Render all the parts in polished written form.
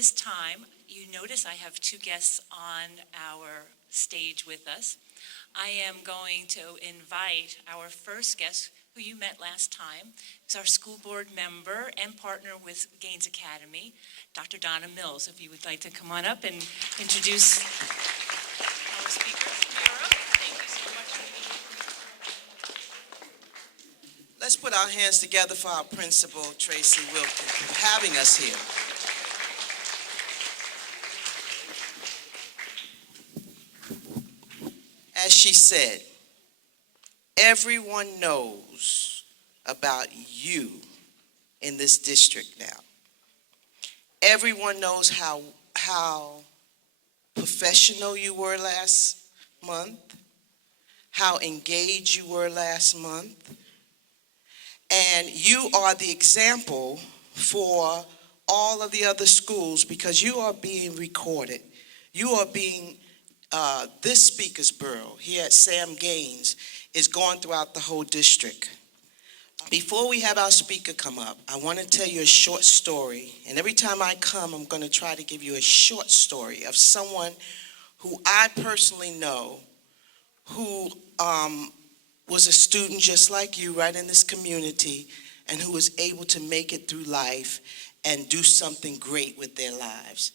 this time, you notice I have two guests on our stage with us. I am going to invite our first guest, who you met last time. Is our school board member and partner with Gaines Academy, Dr. Donna Mills. If you would like to come on up and introduce our speaker. Thank you so much for being here. Let's put our hands together for our principal, Tracy Wilkins, for having us here. As she said, everyone knows about you in this district now. Everyone knows how professional you were last month, how engaged you were last month, and you are the example for all of the other schools because you are being recorded. You are being this speaker's bureau here at Sam Gaines is going throughout the whole district. Before we have our speaker come up, I want to tell you a short story. And every time I come, I'm going to try to give you a short story of someone who I personally know who was a student just like you right in this community and who was able to make it through life and do something great with their lives.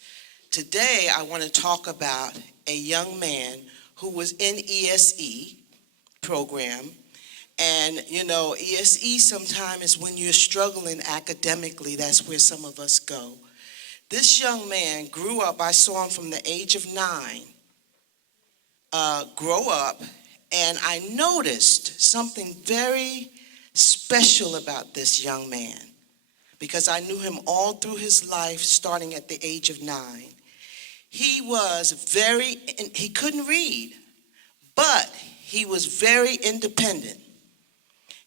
Today, I want to talk about a young man who was in IRSC program. And, you know, IRSC sometimes is when you're struggling academically, that's where some of us go. This young man grew up, I saw him from the age of 9, grow up, and I noticed something very special about this young man because I knew him all through his life, starting at the age of 9. He couldn't read, but he was very independent.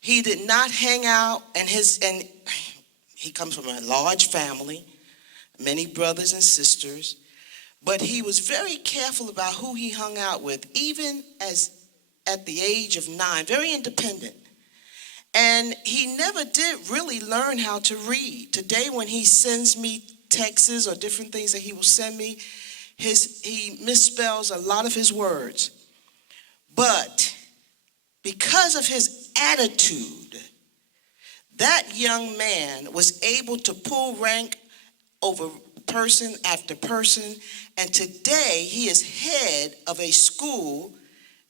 He did not hang out, and he comes from a large family, many brothers and sisters, but he was very careful about who he hung out with, even as at the age of 9, very independent. And he never did really learn how to read. Today, when he sends me texts or different things that he will send me, he misspells a lot of his words. But because of his attitude, that young man was able to pull rank over person after person, and today he is head of a school.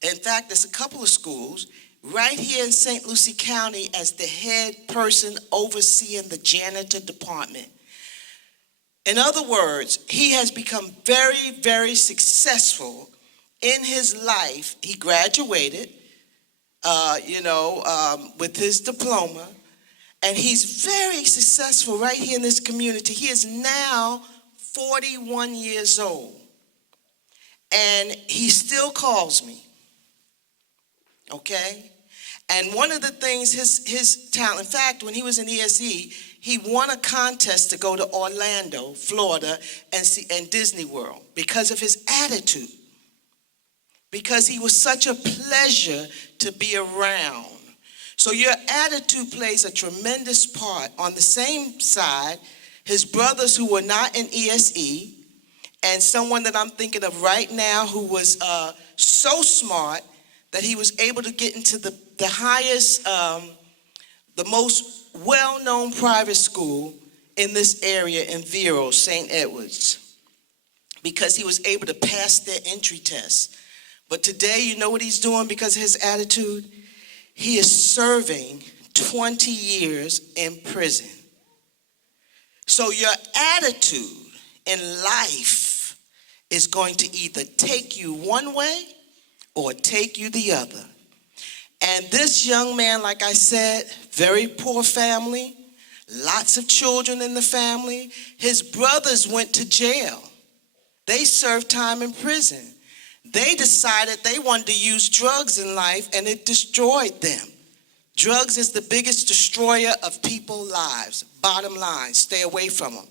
In fact, there's a couple of schools right here in St. Lucie County as the head person overseeing the janitor department. In other words, he has become very, very successful in his life. He graduated, with his diploma, and he's very successful right here in this community. He is now 41 years old, and he still calls me, okay? And one of the things, his talent, in fact, when he was in IRSC, he won a contest to go to Orlando, Florida, and Disney World because of his attitude. Because he was such a pleasure to be around. So your attitude plays a tremendous part. On the same side, his brothers who were not in IRSC, and someone that I'm thinking of right now who was so smart that he was able to get into the highest, the most well-known private school in this area in Vero, St. Edwards, because he was able to pass their entry test. But today, you know what he's doing because of his attitude? He is serving 20 years in prison. So your attitude in life is going to either take you one way or take you the other. And this young man, like I said, very poor family, lots of children in the family. His brothers went to jail. They served time in prison. They decided they wanted to use drugs in life, and it destroyed them. Drugs is the biggest destroyer of people's lives. Bottom line, stay away from them.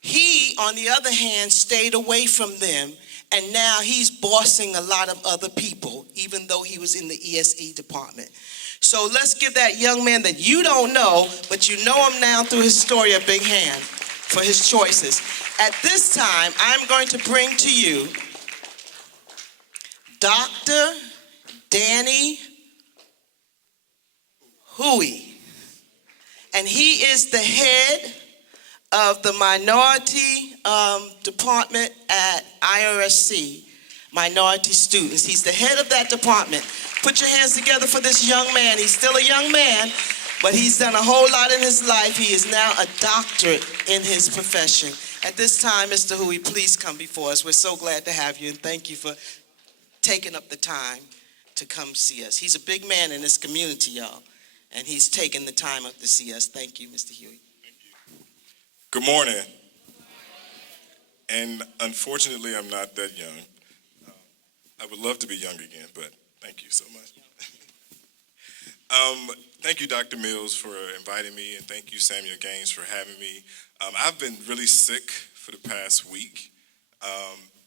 He, on the other hand, stayed away from them, and now he's bossing a lot of other people, even though he was in the IRSC department. So let's give that young man that you don't know, but you know him now through his story, a big hand. for his choices. At this time, I'm going to bring to you Dr. Danny Hoey, and he is the head of the minority department at IRSC, minority students. He's the head of that department. Put your hands together for this young man. He's still a young man, but he's done a whole lot in his life. He is now a doctorate in his profession. At this time, Mr. Hoey, please come before us. We're so glad to have you, and thank you for taking up the time to come see us. He's a big man in this community, y'all, and he's taken the time up to see us. Thank you, Mr. Huey. Good morning. And unfortunately, I'm not that young. I would love to be young again, but thank you so much. Thank you, Dr. Mills, for inviting me, and thank you, Samuel Gaines, for having me. I've been really sick for the past week,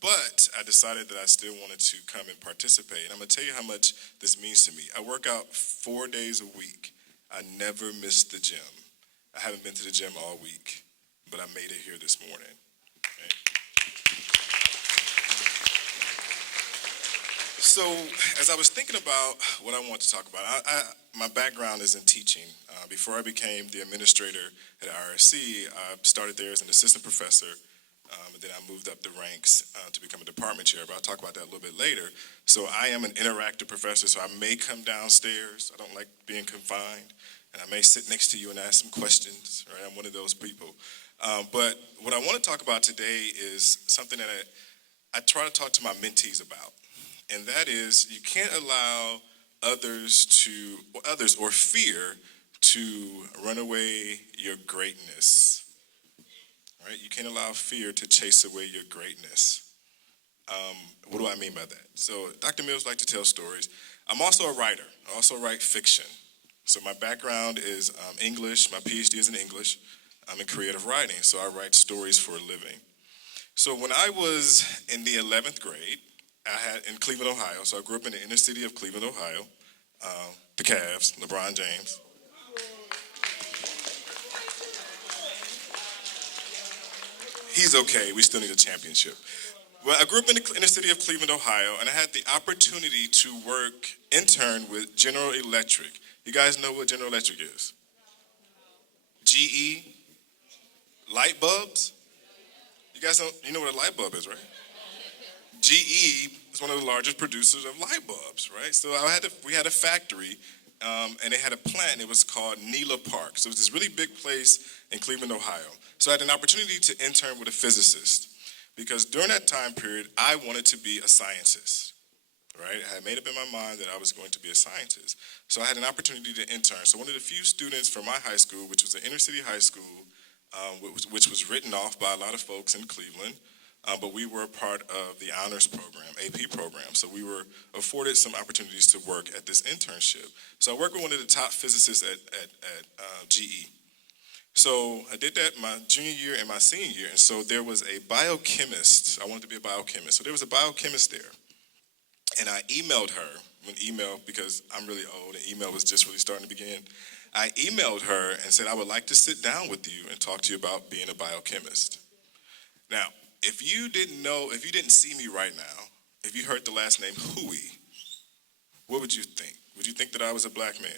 but I decided that I still wanted to come and participate. And I'm going to tell you how much this means to me. I work out 4 days a week. I never miss the gym. I haven't been to the gym all week, but I made it here this morning. Okay. So as I was thinking about what I want to talk about, my background is in teaching. Before I became the administrator at IRSC, I started there as an assistant professor, and then I moved up the ranks to become a department chair, but I'll talk about that a little bit later. So I am an interactive professor, so I may come downstairs. I don't like being confined, and I may sit next to you and ask some questions, right? I'm one of those people. But what I want to talk about today is something that I try to talk to my mentees about, and that is you can't allow others or fear to run away your greatness. Right? You can't allow fear to chase away your greatness. What do I mean by that? So Dr. Mills likes to tell stories. I'm also a writer. I also write fiction. So my background is English. My PhD is in English. I'm in creative writing, so I write stories for a living. So when I was in the 11th grade, in Cleveland, Ohio, so I grew up in the inner city of Cleveland, Ohio, the Cavs, LeBron James. He's okay, we still need a championship. Well, I grew up in the inner city of Cleveland, Ohio, and I had the opportunity to intern with General Electric. You guys know what General Electric is? GE? Light bulbs? You know what a light bulb is, right? GE is one of the largest producers of light bulbs, right? So we had a factory, and they had a plant. It was called Nela Park. So it was this really big place in Cleveland, Ohio. So I had an opportunity to intern with a physicist because during that time period, I wanted to be a scientist, right? I had made up in my mind that I was going to be a scientist. So I had an opportunity to intern. So one of the few students from my high school, which was an inner city high school, which was written off by a lot of folks in Cleveland, but we were a part of the honors program, AP program. So we were afforded some opportunities to work at this internship. So I worked with one of the top physicists at GE. So I did that my junior year and my senior year. And so there was a biochemist. I wanted to be a biochemist. So there was a biochemist there. And I emailed her, because I'm really old and email was just really starting to begin. I emailed her and said, I would like to sit down with you and talk to you about being a biochemist. Now, if you didn't see me right now, if you heard the last name Hoey, what would you think? Would you think that I was a black man?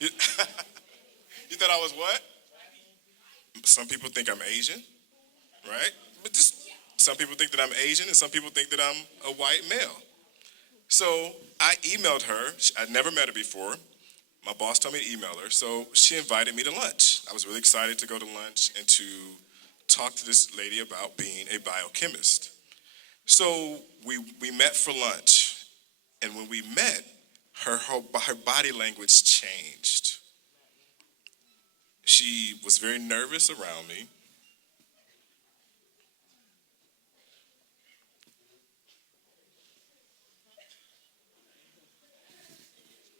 You thought I was what? Some people think I'm Asian, right? But some people think that I'm Asian and some people think that I'm a white male. So I emailed her. I'd never met her before. My boss told me to email her, so she invited me to lunch. I was really excited to go to lunch and to talk to this lady about being a biochemist. So we met for lunch, and when we met, her body language changed. She was very nervous around me.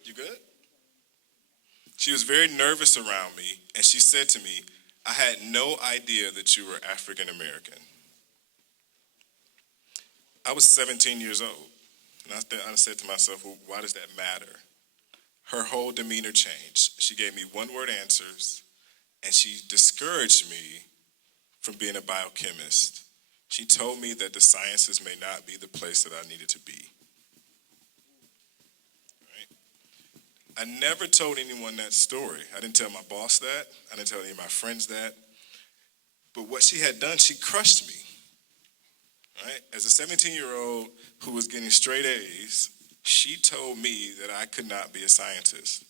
You good? She was very nervous around me, and she said to me, I had no idea that you were African American. I was 17 years old, and I said to myself, well, why does that matter? Her whole demeanor changed. She gave me one-word answers, and she discouraged me from being a biochemist. She told me that the sciences may not be the place that I needed to be. Right? I never told anyone that story. I didn't tell my boss that. I didn't tell any of my friends that. But what she had done, she crushed me. Right? As a 17-year-old who was getting straight A's, she told me that I could not be a scientist.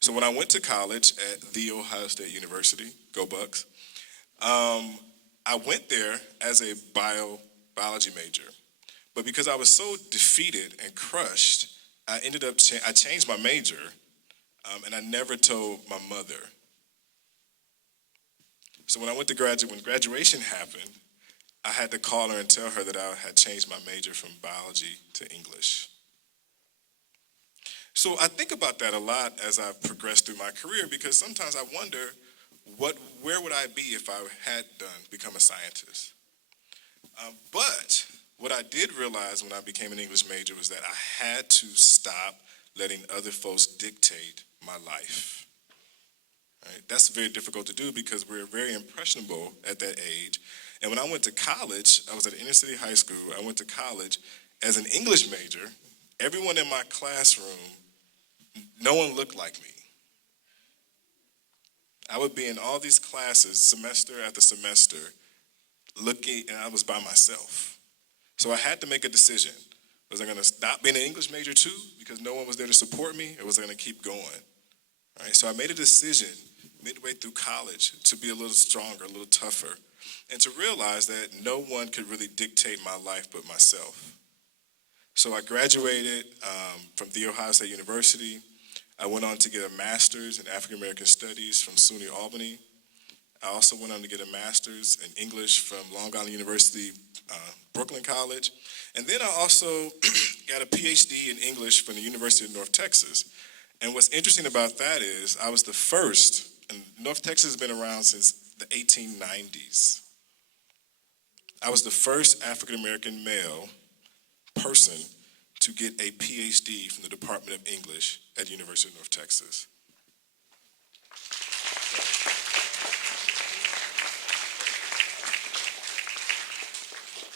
So when I went to college at The Ohio State University, go Bucks, I went there as a biology major. But because I was so defeated and crushed, I changed my major, and I never told my mother. So when graduation happened, I had to call her and tell her that I had changed my major from biology to English. So I think about that a lot as I've progressed through my career, because sometimes I wonder, where would I be if I had become a scientist? But what I did realize when I became an English major was that I had to stop letting other folks dictate my life. Right? That's very difficult to do because we're very impressionable at that age. And when I went to college, I was at inner city high school. I went to college as an English major. Everyone in my classroom, no one looked like me. I would be in all these classes semester after semester looking, and I was by myself. So I had to make a decision. Was I going to stop being an English major too because no one was there to support me, or was I going to keep going? All right, so I made a decision midway through college to be a little stronger, a little tougher, and to realize that no one could really dictate my life but myself. So I graduated from The Ohio State University. I went on to get a master's in African American Studies from SUNY Albany. I also went on to get a master's in English from Long Island University, Brooklyn College. And then I also got a PhD in English from the University of North Texas. And what's interesting about that is I was the first, and North Texas has been around since the 1890s. I was the first African American male person to get a PhD from the Department of English at the University of North Texas.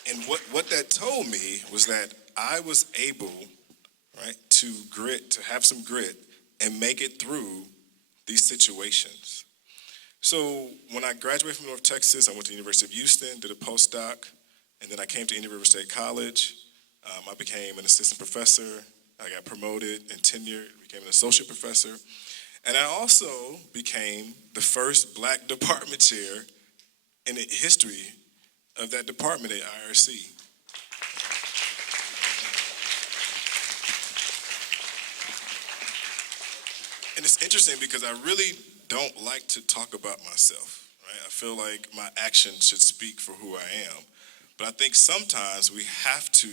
And what that told me was that I was able, right, to have some grit and make it through these situations. So when I graduated from North Texas, I went to the University of Houston, did a postdoc, and then I came to Indian River State College. I became an assistant professor. I got promoted and tenured, became an associate professor. And I also became the first black department chair in the history of that department at IRSC. And it's interesting because I really don't like to talk about myself, right? I feel like my actions should speak for who I am. But I think sometimes we have to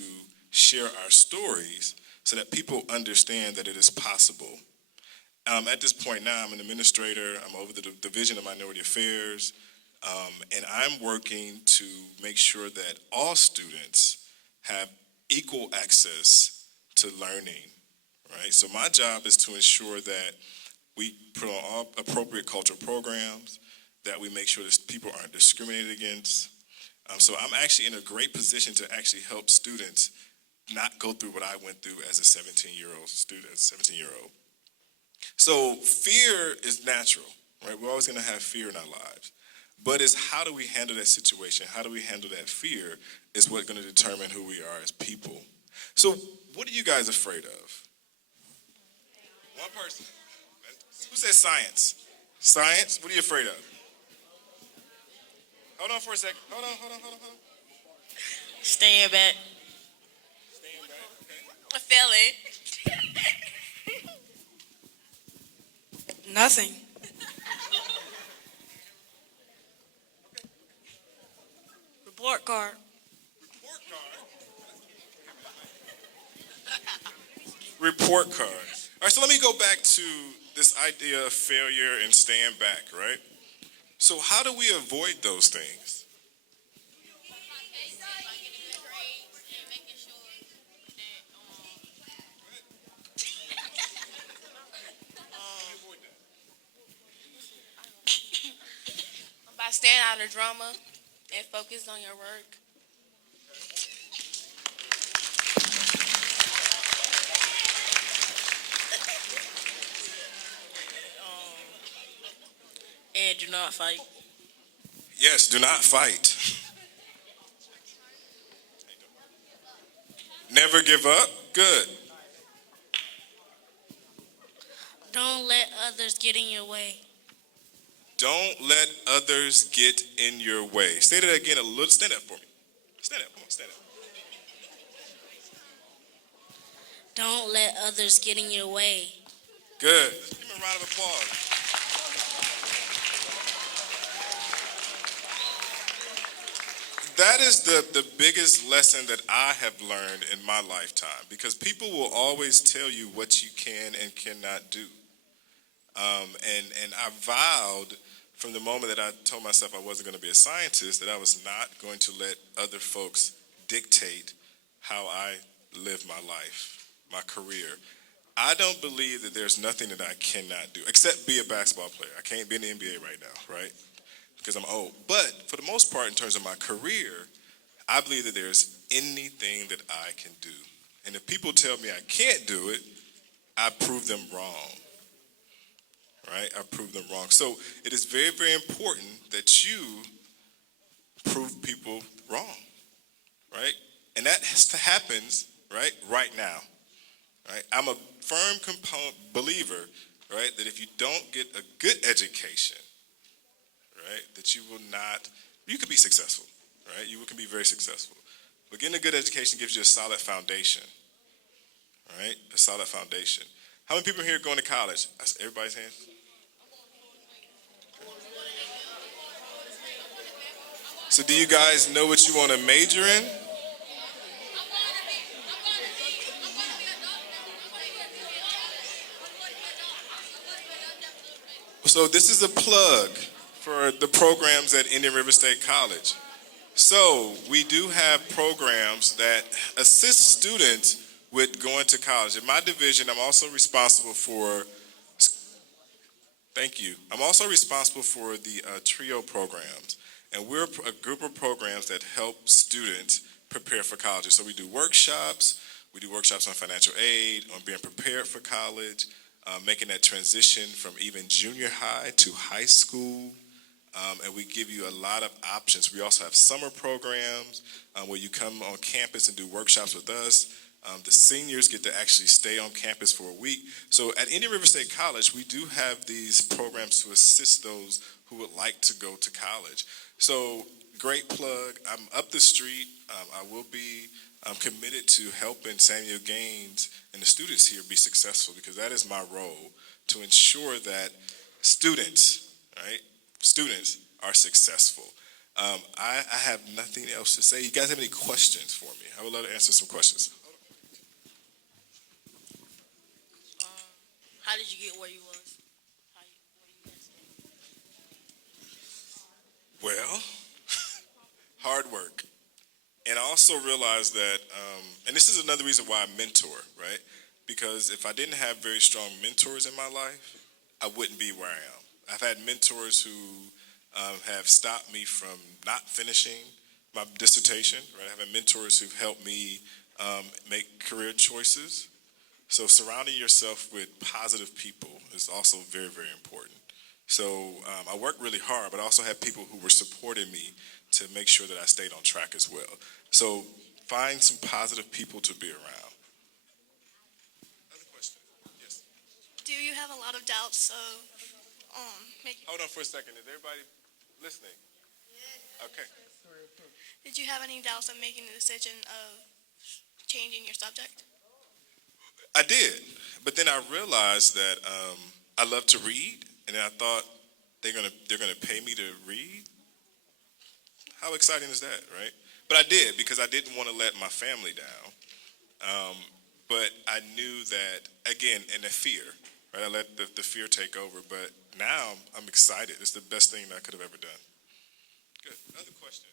share our stories so that people understand that it is possible. At this point now, I'm an administrator. I'm over the Division of Minority Affairs. And I'm working to make sure that all students have equal access to learning, right? So my job is to ensure that we put on all appropriate cultural programs, that we make sure that people aren't discriminated against. So I'm actually in a great position to actually help students not go through what I went through as a 17-year-old student, as a 17-year-old. So fear is natural, right? We're always going to have fear in our lives. But it's how do we handle that situation? How do we handle that fear is what's going to determine who we are as people. So what are you guys afraid of? One person. Who said science? Science? What are you afraid of? Hold on for a second. Hold on. Stand back. Stand back. Okay. I feel it. Nothing. Report card. Report card. Report card. All right, so let me go back to this idea of failure and stand back, right? So how do we avoid those things? out of drama and focus on your work. And do not fight. Yes, do not fight. Never give up. Good. Don't let others get in your way. Don't let others get in your way. Say that again a little. Stand up for me. Stand up. Come on, stand up. Don't let others get in your way. Good. Give me a round of applause. That is the biggest lesson that I have learned in my lifetime, because people will always tell you what you can and cannot do. And I vowed from the moment that I told myself I wasn't going to be a scientist that I was not going to let other folks dictate how I live my life, my career. I don't believe that there's nothing that I cannot do except be a basketball player. I can't be in the NBA right now, right? Because I'm old. But for the most part, in terms of my career, I believe that there's anything that I can do. And if people tell me I can't do it, I prove them wrong. Right? I prove them wrong. So it is very, very important that you prove people wrong. Right? And that happens, right now. Right? I'm a firm believer, right, that if you don't get a good education, right, that you could be successful, right? You can be very successful. But getting a good education gives you a solid foundation, right? A solid foundation. How many people here going to college? That's everybody's hand. So do you guys know what you want to major in? So this is a plug for the programs at Indian River State College. So we do have programs that assist students with going to college. In my division, I'm also responsible for, thank you, I'm also responsible for the TRIO programs. And we're a group of programs that help students prepare for college. So we do workshops on financial aid, on being prepared for college, making that transition from even junior high to high school. And we give you a lot of options. We also have summer programs where you come on campus and do workshops with us. The seniors get to actually stay on campus for a week. So at Indian River State College, we do have these programs to assist those who would like to go to college. So great plug. I'm up the street. I'm committed to helping Samuel Gaines and the students here be successful, because that is my role, to ensure that students are successful. I have nothing else to say. You guys have any questions for me? I would love to answer some questions. How did you get where you was? Well, hard work. And I also realized that, and this is another reason why I mentor, right? Because if I didn't have very strong mentors in my life, I wouldn't be where I am. I've had mentors who have stopped me from not finishing my dissertation, right? I've had mentors who've helped me make career choices. So surrounding yourself with positive people is also very, very important. So I worked really hard, but I also had people who were supporting me to make sure that I stayed on track as well. So find some positive people to be around. Other question? Yes. Do you have a lot of doubts of making? Hold on for a second. Is everybody listening? Okay. Did you have any doubts of making the decision of changing your subject? I did, but then I realized that I love to read, and then I thought they're gonna pay me to read. How exciting is that, right? But I did, because I didn't want to let my family down. But I knew that, again, and the fear, right? I let the fear take over. But now I'm excited. It's the best thing that I could have ever done. Good. Other questions?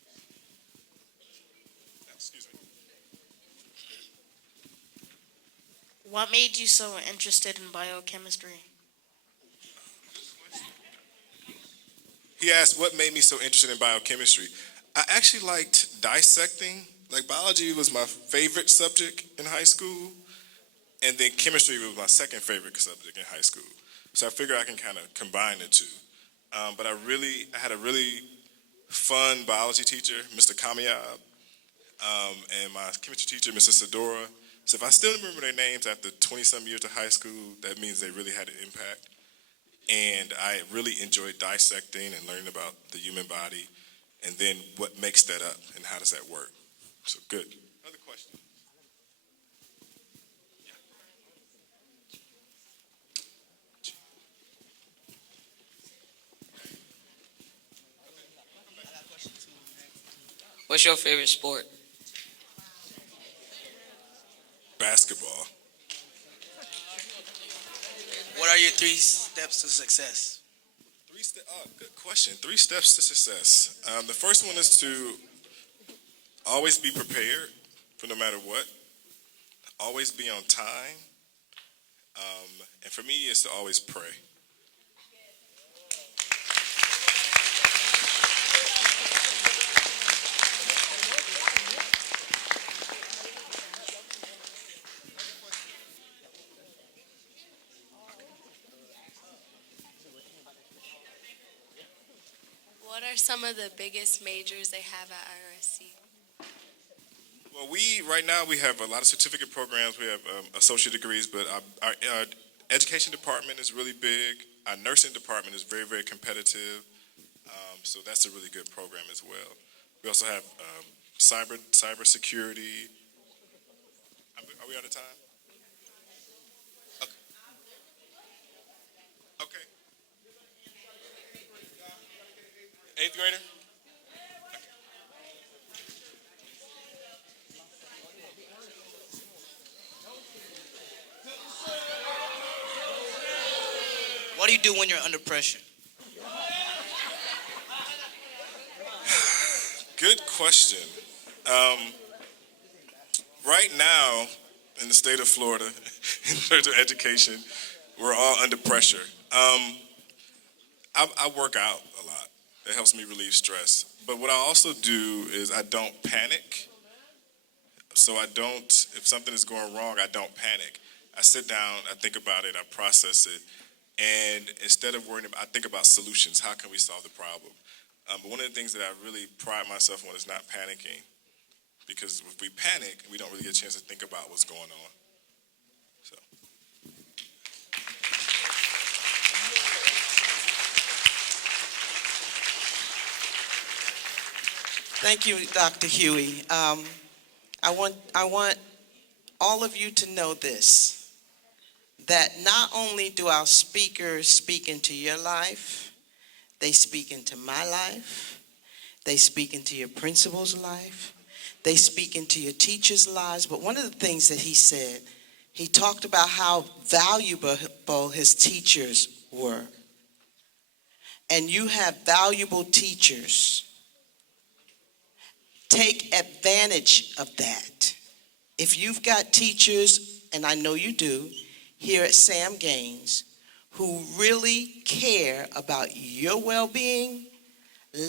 Excuse me. What made you so interested in biochemistry? He asked what made me so interested in biochemistry. I actually liked dissecting. Like biology was my favorite subject in high school, and then chemistry was my second favorite subject in high school. So I figured I can kind of combine the two. But I had a really fun biology teacher, Mr. Kamiyab, and my chemistry teacher, Mr. Sadora. So if I still remember their names after 20-some years of high school, that means they really had an impact. And I really enjoyed dissecting and learning about the human body, and then what makes that up and how does that work. So good. Another question. What's your favorite sport? Basketball. What are your 3 steps to success? Good question. 3 steps to success. The first one is to always be prepared for no matter what. Always be on time. And for me, it's to always pray. What are some of the biggest majors they have at IRSC? Well, right now we have a lot of certificate programs. We have associate degrees, but our education department is really big. Our nursing department is very, very competitive. So that's a really good program as well. We also have cyber security. Are we out of time? Okay. 8th grader? What do you do when you're under pressure? Good question. Right now, in the state of Florida, in terms of education, we're all under pressure. I work out a lot. It helps me relieve stress. But what I also do is I don't panic. So if something is going wrong, I don't panic. I sit down, I think about it, I process it, and instead of worrying I think about solutions. How can we solve the problem? But one of the things that I really pride myself on is not panicking, because if we panic, we don't really get a chance to think about what's going on. So. Thank you, Dr. Huey. I want all of you to know this, that not only do our speakers speak into your life, they speak into my life, they speak into your principal's life, they speak into your teachers' lives. But one of the things that he said, he talked about how valuable his teachers were. And you have valuable teachers. Take advantage of that. If you've got teachers, and I know you do, here at Sam Gaines, who really care about your well-being,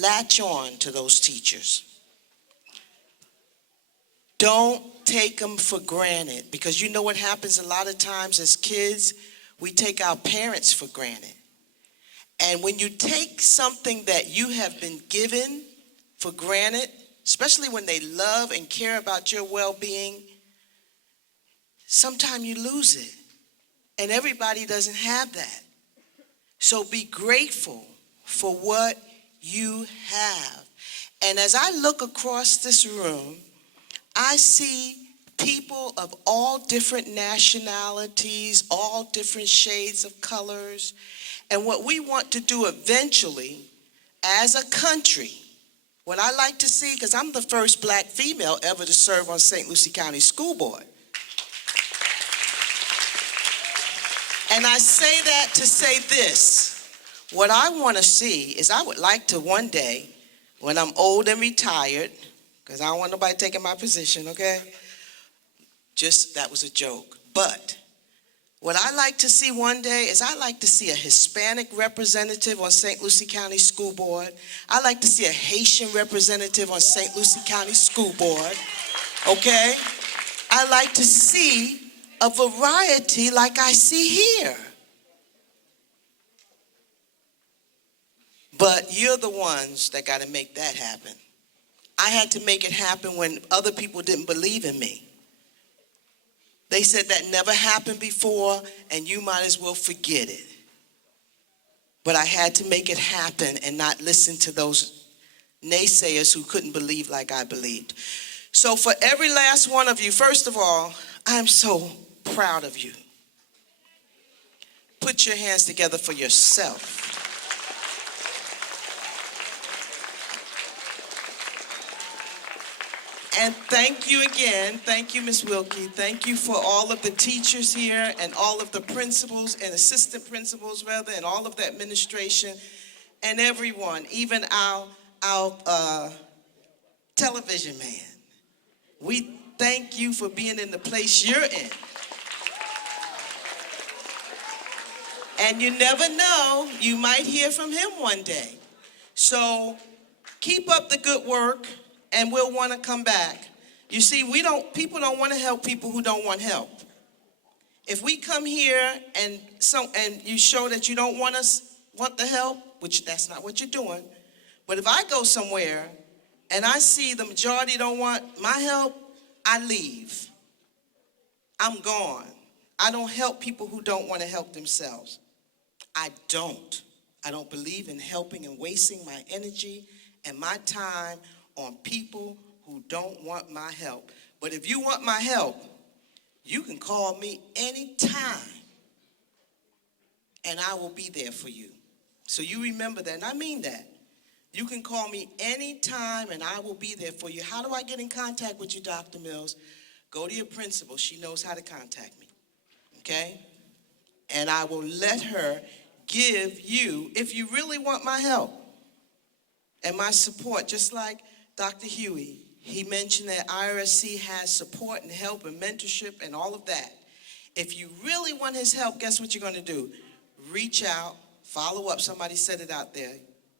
latch on to those teachers. Don't take them for granted, because you know what happens a lot of times as kids? We take our parents for granted. And when you take something that you have been given for granted, especially when they love and care about your well-being, sometimes you lose it. And everybody doesn't have that. So be grateful for what you have. And as I look across this room, I see people of all different nationalities, all different shades of colors. And what we want to do eventually as a country, what I like to see, because I'm the first black female ever to serve on St. Lucie County School Board. And I say that to say this. What I want to see is I would like to one day, when I'm old and retired, because I don't want nobody taking my position, okay? Just, that was a joke. But What I like to see one day is I like to see a Hispanic representative on St. Lucie County School Board. I like to see a Haitian representative on St. Lucie County School Board, okay? I like to see a variety like I see here. But you're the ones that got to make that happen. I had to make it happen when other people didn't believe in me. They said that never happened before, and you might as well forget it. But I had to make it happen and not listen to those naysayers who couldn't believe like I believed. So for every last one of you, first of all, I'm so proud of you. Put your hands together for yourself. And thank you again. Thank you, Ms. Wilkie. Thank you for all of the teachers here and all of the principals and assistant principals, rather, and all of the administration and everyone, even our television man. We thank you for being in the place you're in. And you never know, you might hear from him one day. So keep up the good work. And we'll want to come back. You see, people don't want to help people who don't want help. If we come here and you show that you don't want the help, which that's not what you're doing, but if I go somewhere and I see the majority don't want my help, I leave. I'm gone. I don't help people who don't want to help themselves. I don't believe in helping and wasting my energy and my time on people who don't want my help. But if you want my help, you can call me anytime, and I will be there for you. So you remember that, and I mean that. You can call me anytime, and I will be there for you. How do I get in contact with you, Dr. Mills? Go to your principal. She knows how to contact me, okay? And I will let her give you, if you really want my help and my support, just like Dr. Huey, he mentioned that IRSC has support and help and mentorship and all of that. If you really want his help, guess what you're going to do? Reach out, follow up. Somebody said it out there.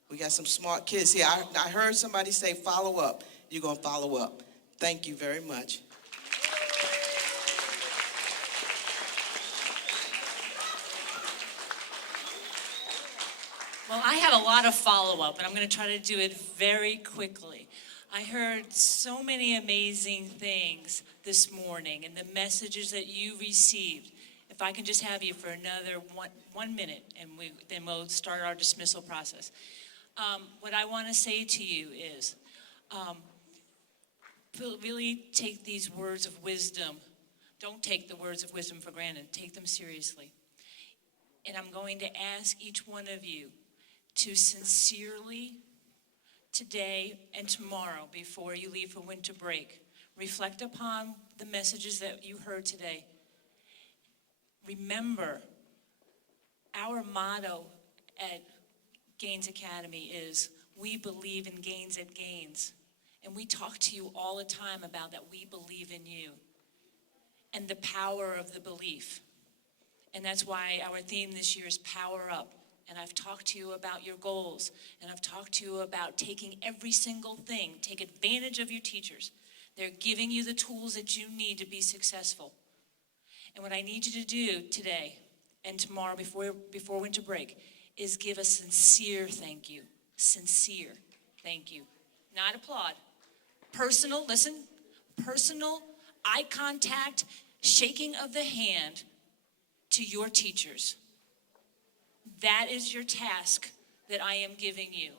We got some smart kids here. I heard somebody say follow up. You're going to follow up. Thank you very much. Well, I have a lot of follow-up, and I'm going to try to do it very quickly. I heard so many amazing things this morning and the messages that you received. If I can just have you for another one minute, and then we'll start our dismissal process. What I want to say to you is, really take these words of wisdom. Don't take the words of wisdom for granted. Take them seriously. And I'm going to ask each one of you to sincerely, today and tomorrow, before you leave for winter break, reflect upon the messages that you heard today. Remember, our motto at Gaines Academy is, we believe in gains at gains. And we talk to you all the time about that we believe in you and the power of the belief. And that's why our theme this year is Power Up. And I've talked to you about your goals, and I've talked to you about taking every single thing. Take advantage of your teachers. They're giving you the tools that you need to be successful. And what I need you to do today and tomorrow before winter break is give a sincere thank you. Sincere thank you. Not applaud. Personal, listen, personal eye contact, shaking of the hand to your teachers. That is your task that I am giving you.